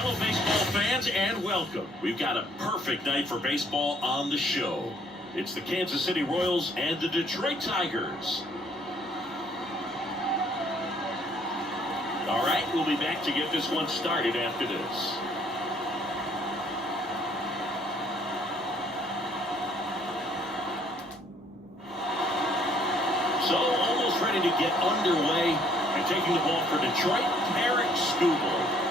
Hello, baseball fans, and welcome. We've got a perfect night for baseball on the show. It's the Kansas City Royals and the Detroit Tigers. All right, we'll be back to get this one started after this. So, almost ready to get underway. And taking the ball for Detroit, Eric Skubal.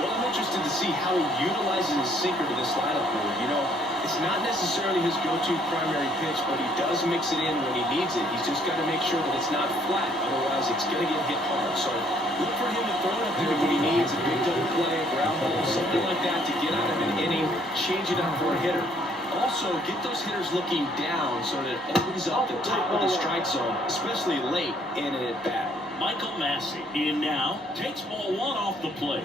Well, I'm interested to see how he utilizes his sinker to this lineup move. You know, it's not necessarily his go-to primary pitch, but he does mix it in when he needs it. He's just got to make sure that it's not flat. Otherwise, it's going to get hit hard. So look for him to throw it up there when he needs a big double play, a ground ball, something like that to get out of an inning, change it up for a hitter. Also, get those hitters looking down so that it opens up the top of the strike zone, especially late in an at-bat. Michael Massey in now, takes ball one off the plate.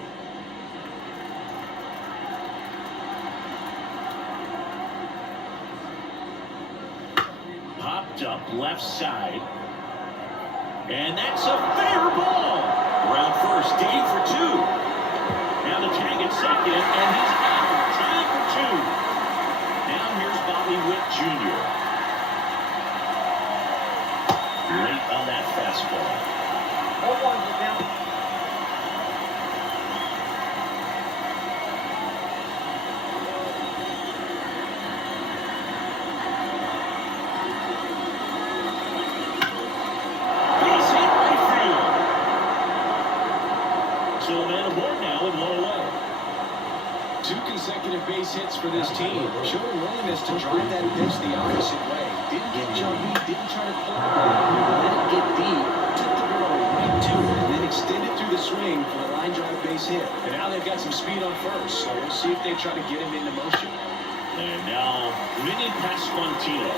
Popped up left side. And that's a fair ball. Around first, digging for two. Now the tag at second, and he's out. Time for two. Now here's Bobby Witt Jr. Late on that fastball. Base hits for this team. Showed a willingness to drive that pitch the opposite way. Didn't get jumpy, didn't try to pull it back. Let it get deep, took the barrel right to it, and then extended through the swing for the line drive base hit. And now they've got some speed on first, so we'll see if they try to get him into motion. And now, Vinny Pasquantino.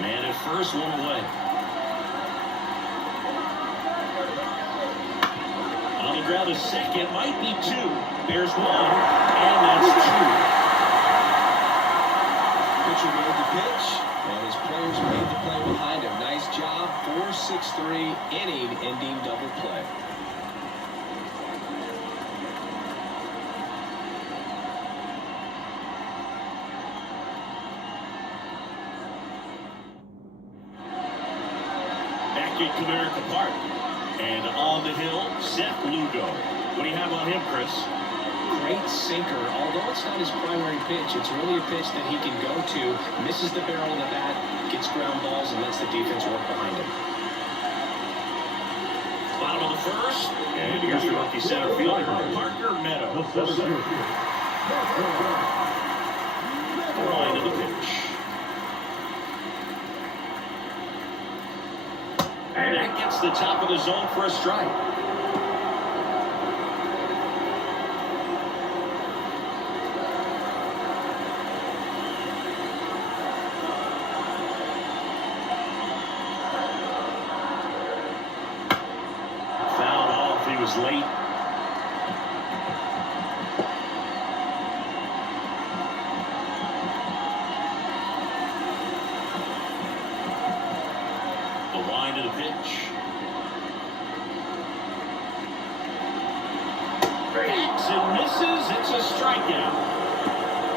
Man at first, one away. Ground to second, might be two. There's one, and that's two. Pitcher made the pitch, and his players made the play behind him. Nice job, 4-6-3, inning-ending double play. Back at Comerica Park. And on the hill, Seth Lugo. What do you have on him, Chris? Great sinker. Although it's not his primary pitch, it's really a pitch that he can go to, misses the barrel of the bat, gets ground balls, and lets the defense work behind him. Bottom of the first, and here's your lucky center fielder, Parker Meadows. Line of the pitch. And that gets the top of the zone for a strike. Fouled off, he was late. The pitch. Hits and misses. It's a strikeout.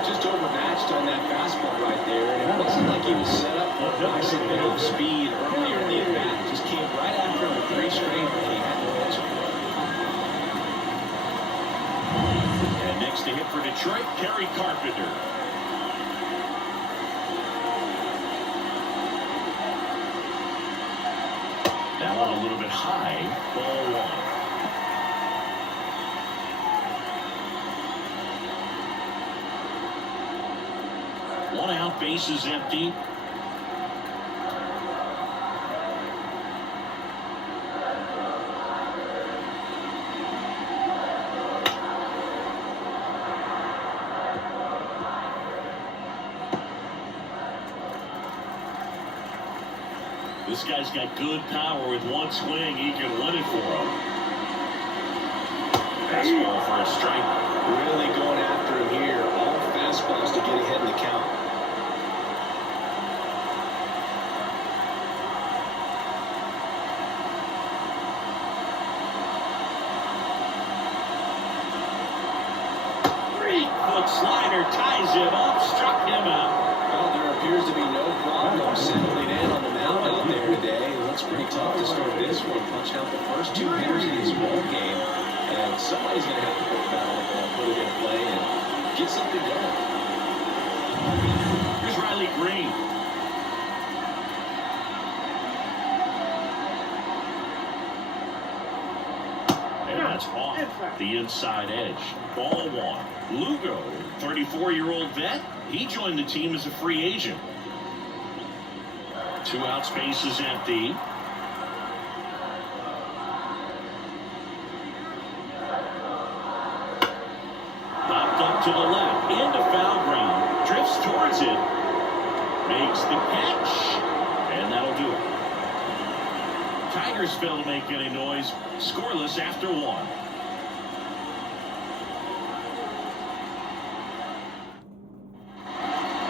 Just overmatched on that fastball right there, and it wasn't like he was set up for a nice bit of speed earlier in the at-bat. Just came right after him with great strength, and he had no answer for it. And next to hit for Detroit, Kerry Carpenter. That one a little bit high, ball one. One out, base is empty. This guy's got good power. With one swing, he can win it for him. Fastball for a strike. Really going after him here. All fastballs to get ahead in the count. Well, it's pretty tough to start this one, punching out the first two hitters in this ball game. And somebody's going to have to put the bat on the ball, put it in play, and get something going. Here's Riley Green. And that's off the inside edge. Ball one. Lugo, 34-year-old vet. He joined the team as a free agent. 2 out, space is empty. Popped up to the left, into foul ground. Drifts towards it. Makes the catch. And that'll do it. Tigers fail to make any noise. Scoreless after 1.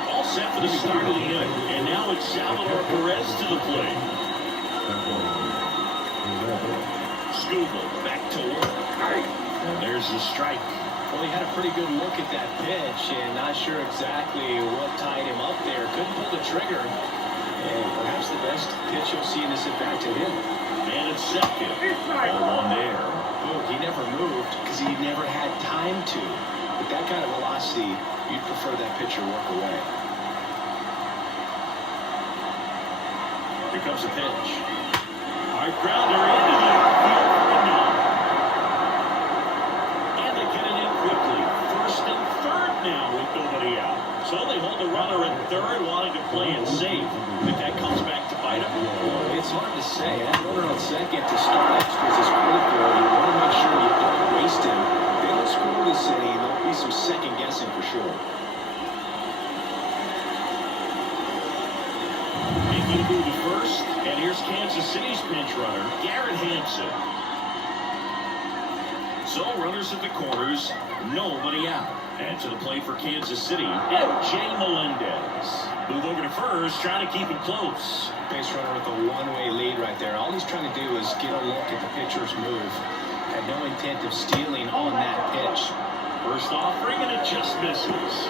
All set for the start of the inning. And now it's Salvador Perez to the plate. Scooble back to work. And there's the strike. Well, he had a pretty good look at that pitch and not sure exactly what tied him up there. Couldn't pull the trigger. And perhaps the best pitch you'll see in this at-bat to him. And it's second. Ball on there. Oh, he never moved because he never had time to. With that kind of velocity, you'd prefer that pitcher work away. Here comes the pitch. Hard grounder into the outfield for a no. And they get it in quickly. First and third now with nobody out. So they hold the runner at third, wanting to play it safe. Think that comes back to bite them? It's hard to say. That runner on second to start extras is critical. You want to make sure you don't waste him. If they don't score this inning, there'll be some second guessing for sure. Making a move to first, and here's Kansas City's pinch runner, Garrett Hampson. So runners at the corners, nobody out. And to the plate for Kansas City, M.J. Melendez. Move over to first, trying to keep it close. Base runner with a one-way lead right there. All he's trying to do is get a look at the pitcher's move. Had no intent of stealing on that pitch. First offering, and it just misses.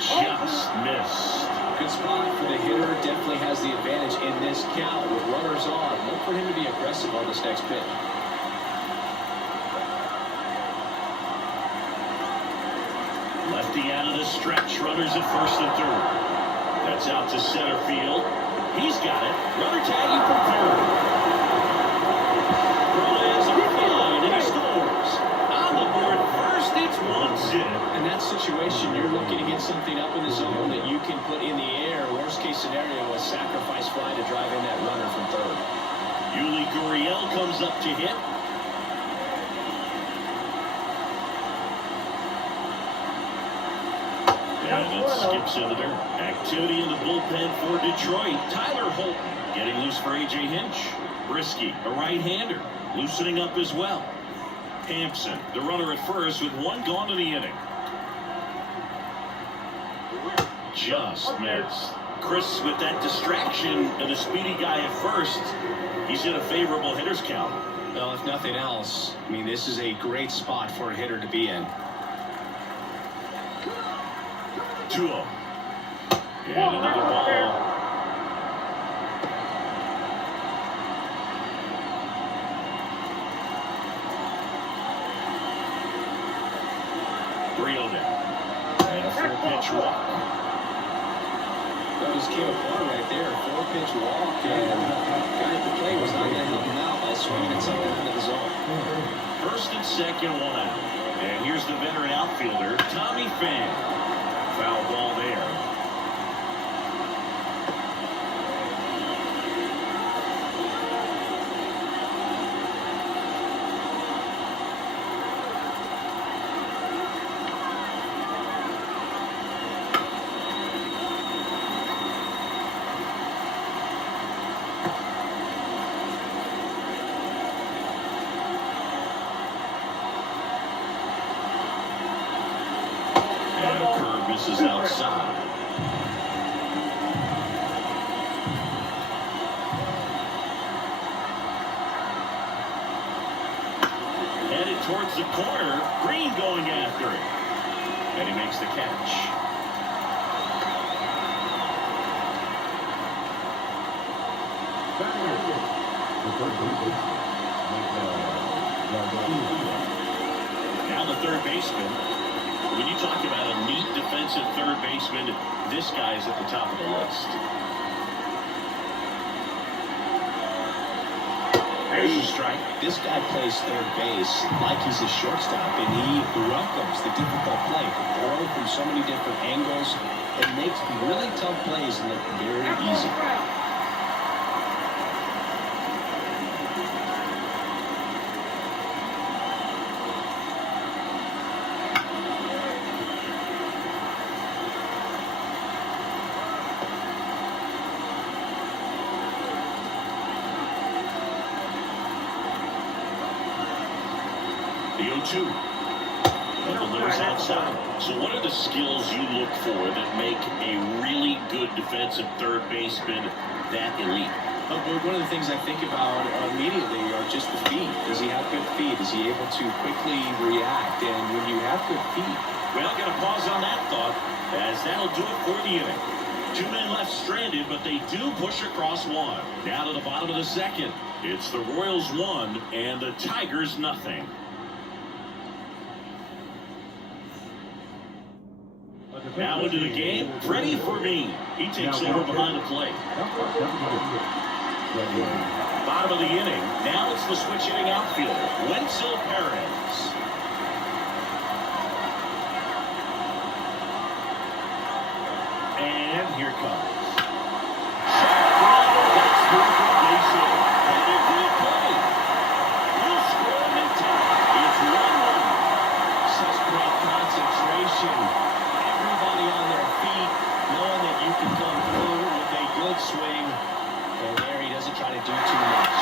Just missed. Good spot for the hitter. Definitely has the advantage in this count with runners on. Look for him to be aggressive on this next pitch. Lefty out of the stretch. Runners at first and third. That's out to center field. He's got it. Runner tagging from third. Perez on the line, and he scores. On the board first, it's 1-0. In that situation, you're looking to get something up in the zone that you can put in the air. Worst case scenario, a sacrifice fly to drive in that runner from third. Yuli Gurriel comes up to hit. And it skips into there. Activity in the bullpen for Detroit. Tyler Holton getting loose for A.J. Hinch. Brisky, a right-hander, loosening up as well. Hampson, the runner at first with 1 gone in the inning. Just missed. Chris with that distraction and a speedy guy at first. He's in a favorable hitter's count. Well, if nothing else, I mean, this is a great spot for a hitter to be in. 2-0. And another ball. Reeled it. And a 4-pitch walk. That just came apart right there. 4-pitch walk, and guy at the plate was not going to help him out by swinging at something into the zone. First and second, 1 out. And here's the veteran outfielder, Tommy Pham. Foul ball there. And a curve misses outside. towards the corner. Green going after it. And he makes the catch. Now the third baseman. When you talk about a neat defensive third baseman, this guy's at the top of the list. There's a strike. This guy plays third base like he's a shortstop, and he welcomes the difficult play. Throw from so many different angles. It makes really tough plays look very easy. The 0-2. And delivers outside. So what are the skills you look for that make a really good defensive third baseman that elite? One of the things I think about immediately are just the feet. Does he have good feet? Is he able to quickly react? And when you have good feet. Well, got to pause on that thought, as that'll do it for the inning. 2 men left stranded, but they do push across one. Down to the bottom of the second. It's the Royals 1 and the Tigers nothing. Now into the game, Freddie Fermin. He takes over behind the plate. Bottom of the inning. Now it's the switch hitting outfielder, Wenzel Perez. And here comes. That's through for a base hit. Headed to the plate. We'll score him in time. It's 1-1. Such great concentration. Everybody on their feet, knowing that you can come through with a good swing. And there he doesn't try to do too much.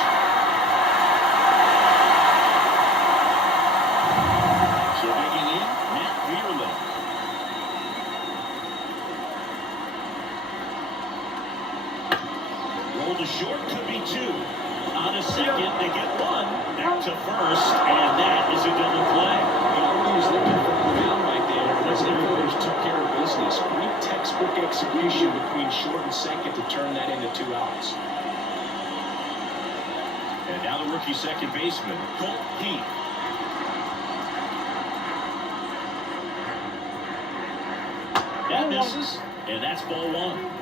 So digging in, Matt Vierman. Roll to short, could be 2. On a second, they get 1. Back to first, and that is a double play. He was looking for the down right there. Once the fielders took care of business, great textbook execution between short and second to turn that into 2 outs. And now the rookie second baseman, Colt Heath. That misses, and that's ball 1.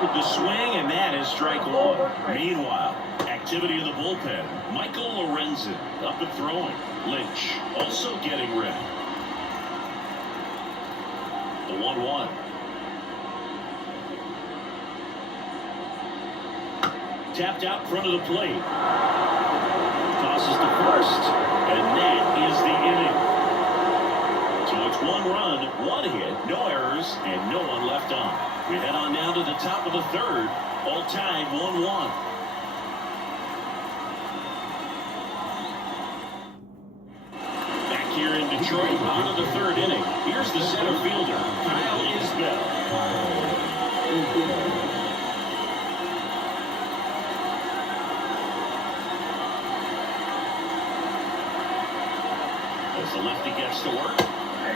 With the swing, and that is strike 1. Meanwhile, activity in the bullpen. Michael Lorenzen up and throwing. Lynch also getting ready. The 1-1. Tapped out front of the plate. Tosses to first, and that is the inning. So it's 1 run, 1 hit, no errors, and no one left on. We head on down to the top of the third. All tied 1-1. Back here in Detroit, on to the third inning. Here's the center fielder, Kyle Isbell. As the lefty gets to work.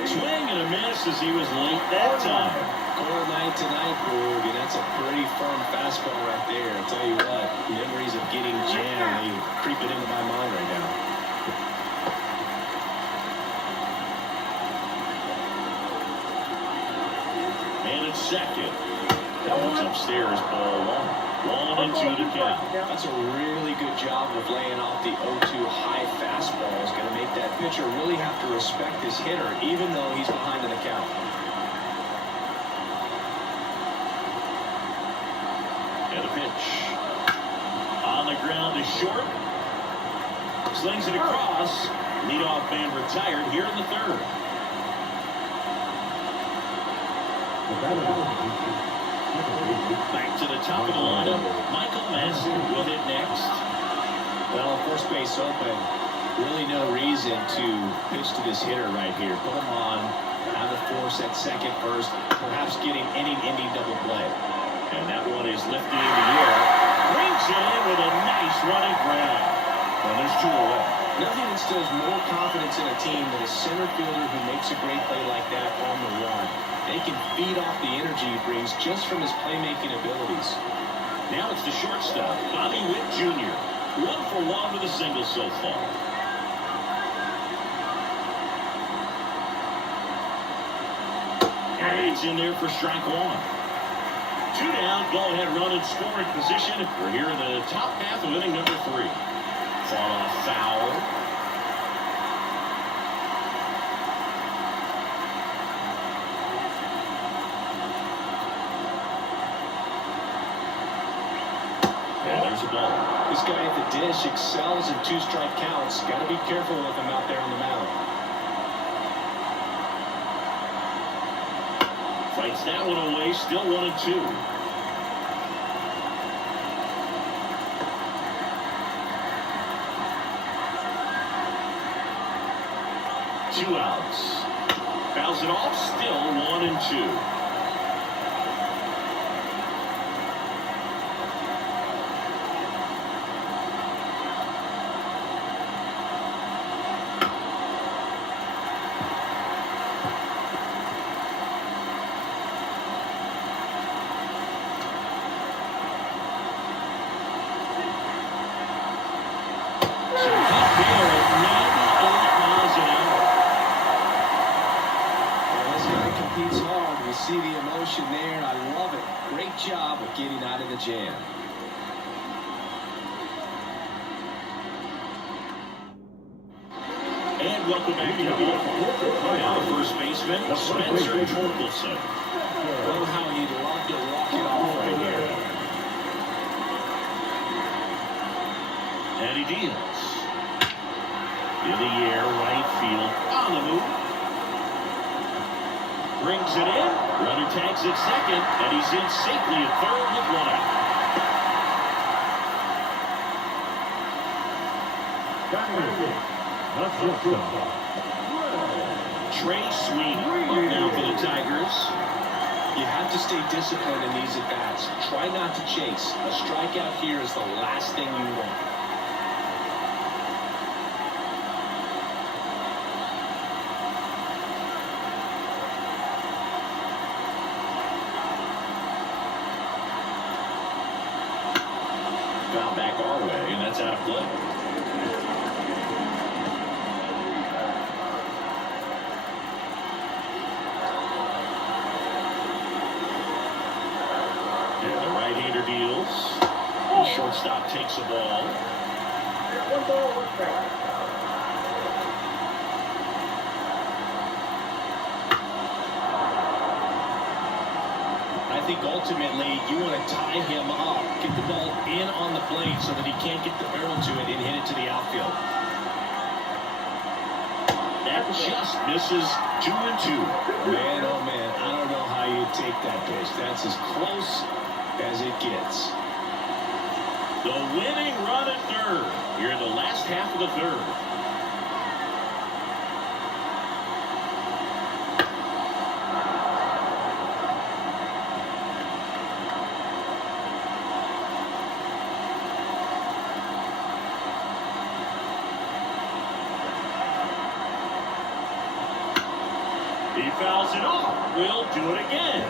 Swing and a miss as he was late that time. Cold night tonight, Boog, and that's a pretty firm fastball right there. I'll tell you what, memories of getting jammed, they creeping into my mind right now. And it's second. That one's upstairs, ball 1. 1-2 to count. That's a really good job of laying off the 0-2 high fastball. It's going to make that pitcher really have to respect his hitter, even though he's behind in the count. And a pitch. On the ground is short. Slings it across. Leadoff man retired here in the third. Back to the top of the lineup. Michael Madsen will hit next. Well, first base open. Really no reason to pitch to this hitter right here. Put him on, have the force at second, first, perhaps getting inning-ending double play. And that one is lifted in the air. Brings it in with a nice running grab. Well, there's two away. Nothing instills more confidence in a team than a center fielder who makes a great play like that on the run. They can feed off the energy he brings just from his playmaking abilities. Now it's the shortstop, Bobby Witt Jr. 1 for 1 with a single so far. And it's in there for strike one. 2 down, go-ahead run in scoring position. We're here in the top half of inning number 3. Fought off foul. And there's a ball. This guy at the dish excels in 2-strike counts. Got to be careful with him out there on the mound. Fights that one away, still 1-2. Two outs. Fouls it off, still 1-2. See the emotion there, and I love it. Great job of getting out of the jam. And welcome back to the ballpark. Now the first baseman, Spencer Torkelson. Oh, how he'd love to walk it off right here. And he deals. In the air, right field, on the move. Brings it in. Runner tags at second, and he's in safely at third with 1 out. Trey Sweeney now for the Tigers. You have to stay disciplined in these at-bats. Try not to chase. A strikeout here is the last thing you want. Foul back our way, and that's out of play. And the right-hander deals. The shortstop takes the ball. 1 ball, 1 strike. I think ultimately you want to tie him up, get the ball in on the plate so that he can't get the barrel to it and hit it to the outfield. That just misses 2-2. Man, oh man, I don't know how you take that pitch. That's as close as it gets. The winning run at third here in the last half of the third. He fouls it off. We'll do it again.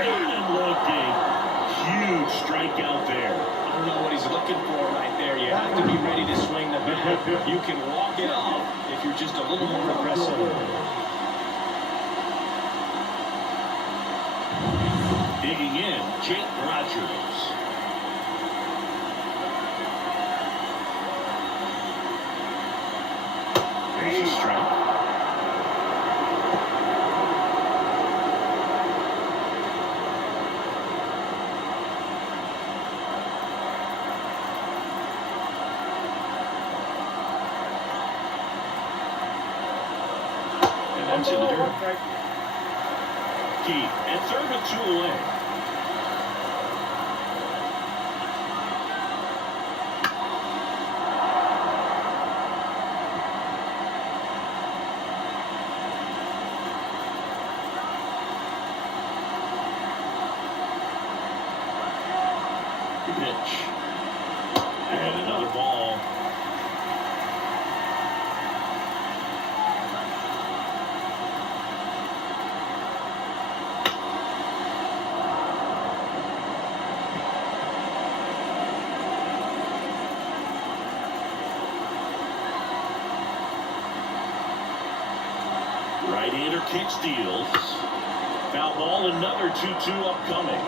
And looking. Huge strikeout there. I don't know what he's looking for right there. You have to be ready to swing the bat. You can walk it off if you're just a little more aggressive. Digging in, Jake Rogers. There's a strike. And that's in the dirt. keep at third with 2 away. Pitch. And another ball. Right-hander kick steals. Foul ball, another 2-2 upcoming.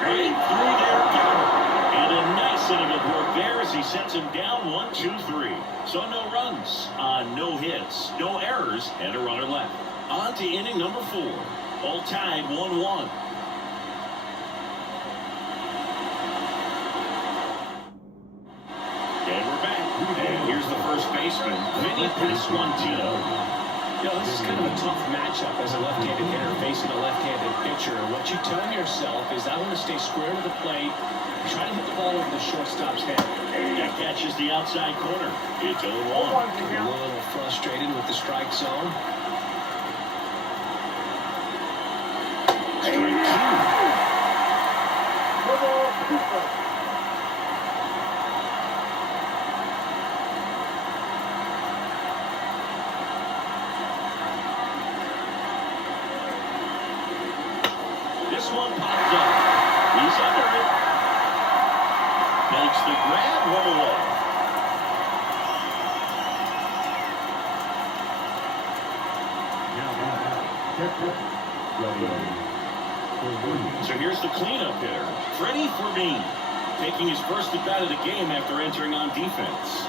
Right through there, got it. And a nice inning of work there as he sets him down 1-2-3. So no runs on no hits, no errors, and a runner left. On to inning number 4. All tied 1-1. And we're back. And here's the first baseman, Vinny Pasquantino. This is kind of a tough matchup as a left-handed hitter facing a left-handed pitcher. And what you tell yourself is, I want to stay square to the plate, try to hit the ball over the shortstop's head. That catches the outside corner. It's 0-1. A little frustrated with the strike zone. Strike 2. This one popped up. He's under it. Makes the grab, 1 away. So here's the cleanup hitter, Freddie Fermin, taking his first at bat of the game after entering on defense.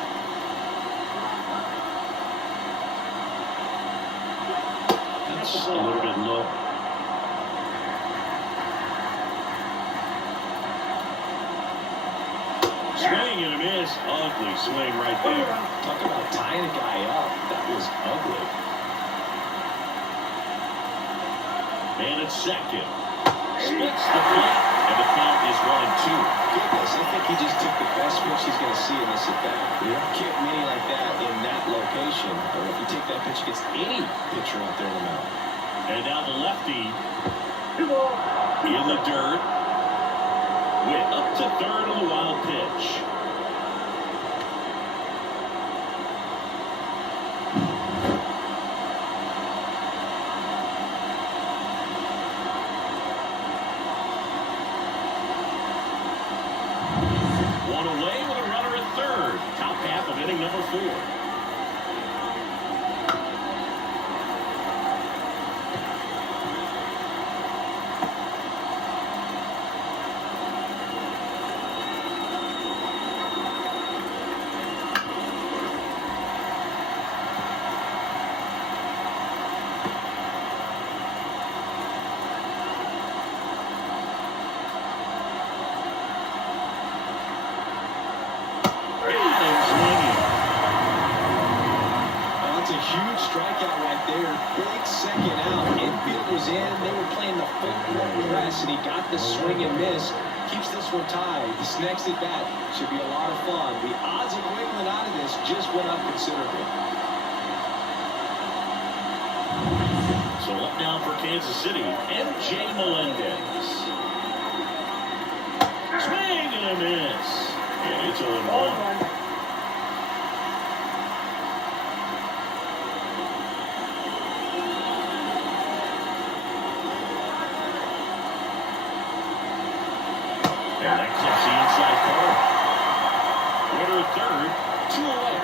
That's a little bit low. Swing and a miss. Ugly swing right there. Talk about tying a guy up. That was ugly. And it's second. Splits the plate, and the count is 1-2. Goodness, I think he just took the best pitch he's going to see in this at-bat. You don't get many like that in that location. Or if you take that pitch against any pitcher out there in the mound. And now the lefty in the dirt. Went up to third on the wild pitch. One away with a runner at third. Top half of inning number 4. Huge strikeout right there. Big second out. Infield was in. They were playing the full court press, and he got the swing and miss. Keeps this one tied. This next at bat should be a lot of fun. The odds of wiggling out of this just went up considerably. So up now for Kansas City, MJ Melendez. Swing and a miss. And it's 0-1. And that clips the inside corner. Order at third, 2 away.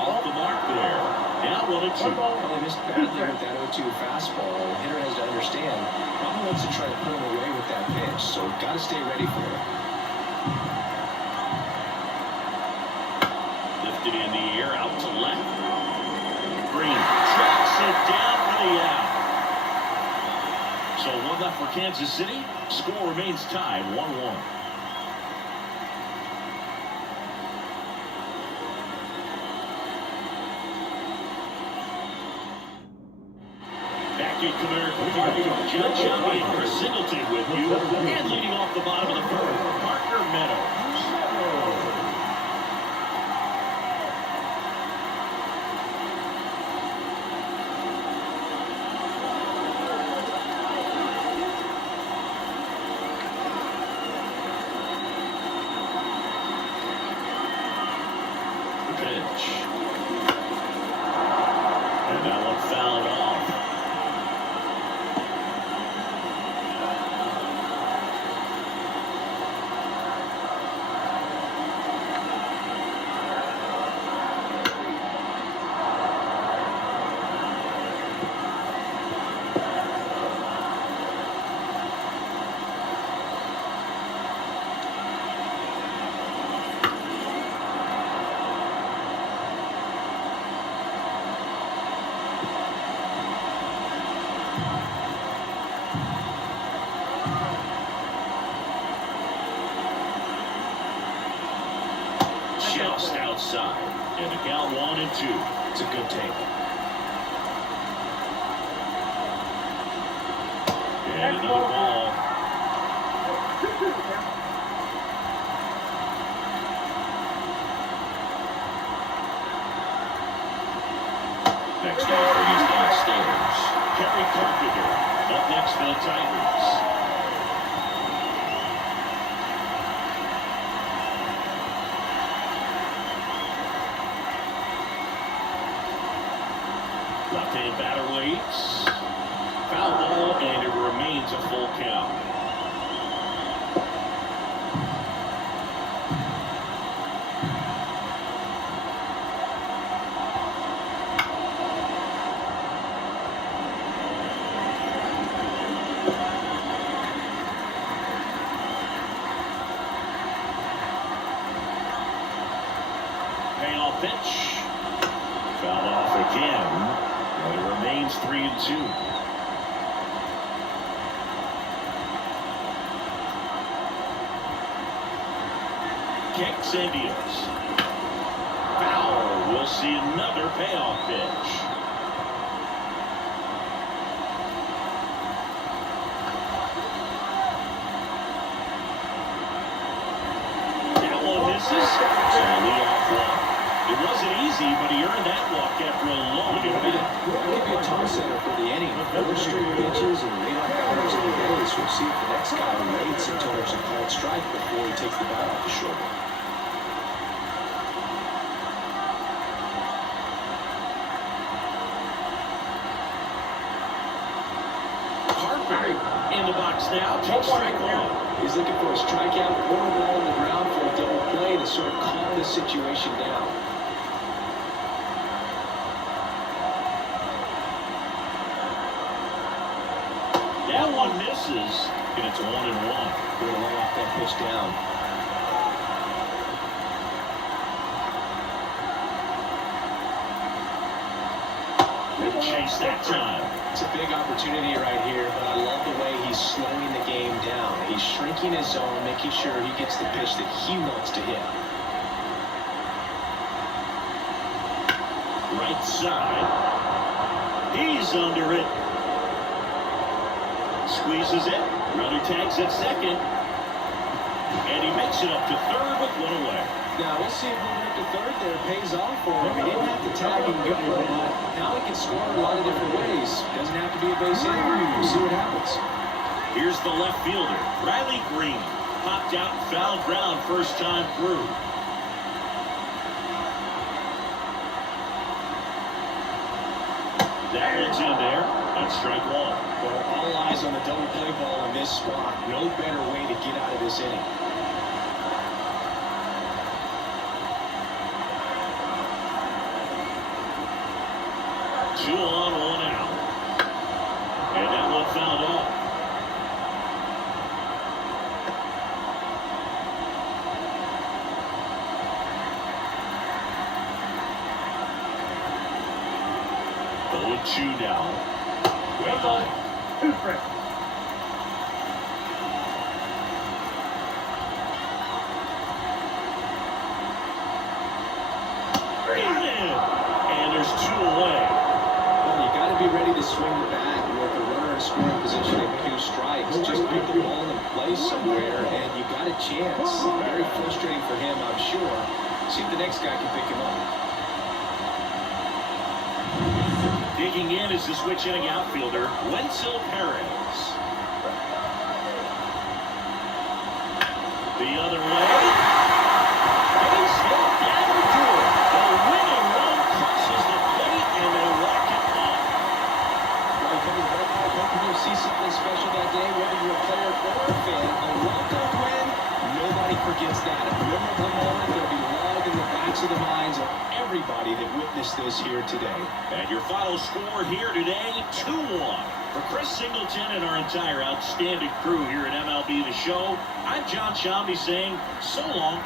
Off the mark there. Now 1-2. Well, they missed badly with that 0-2 fastball. The hitter has to understand. Probably wants to try to pull him away with that pitch, so got to stay ready for it. Lifted in the air, out to left. Green tracks it down for the out. for Kansas City. Score remains tied 1-1. Back in Comerica Park, John Champion for Singleton with you. And leading off the bottom of the third, Parker Meadows. And that one fouled off. Just outside. And a count 1-2. It's a good take. And another ball. Next offer, he's downstairs. Kerry Carpenter up next for the Tigers. Left-hand batter waits. Foul ball, and it remains a full count. Payoff pitch. Foul off again. And it remains 3-2. Kicks and deals. Foul. We'll see another payoff pitch. That one misses. So a leadoff walk. It wasn't easy, but he earned that walk after a long Maybe a toss center for the inning. 4 straight pitches and leadoff batters in the base. We'll see if the next guy waits until there's a called strike before he takes the bat off the shoulder. Carpenter in the box now. Takes strike one. He's looking for a strikeout or a ball on the ground for a double play to sort of calm the situation down. That one misses, and it's 1-1. We're going to off that pitch down. Good chase that time. It's a big opportunity right here, but I love the way he's slowing the game down. He's shrinking his zone, making sure he gets the pitch that he wants to hit. Right side. He's under it. Squeezes it. Runner tags at second. And he makes it up to third with one away. Now, we'll see if moving up to third there pays off for him. He didn't have to tag and go, but now he can score in a lot of different ways. Doesn't have to be a base hit. We'll see what happens. Here's the left fielder, Riley Green. Popped out and fouled ground first time through. That one's in there. That's strike one. Well, all eyes on the double play ball in this spot. No better way to get out of this inning. Two on, one out. And that one fouled off. Oh, 2 now. Way high. to swing the bat with a runner in scoring position and 2 strikes. Just put the ball in place somewhere, and you got a chance. Very frustrating for him, I'm sure. See if the next guy can pick him up. Digging in is the switch-hitting outfielder, Wenzel Perez. The other way. Base hit down the field. The winning run crosses the plate, and they walk it off. Well, coming right back, hoping you'll see something special that day, whether you're a player or a fan. A walk-off win, nobody forgets that. A memorable moment that'll be logged in the backs of the minds of everybody that witnessed this here today. And your final score here today, 2-1. For Chris Singleton and our entire outstanding crew here at MLB The Show, I'm John Shambi saying so long.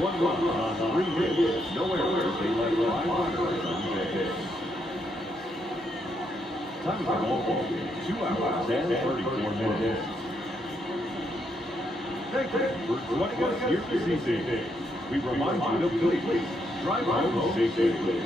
One run on 3 hits, no errors, they let 5 runners on base. Time of the ball game, 2 hours and 34 minutes. Thank you for joining us here this evening. We remind you to please drive home safely.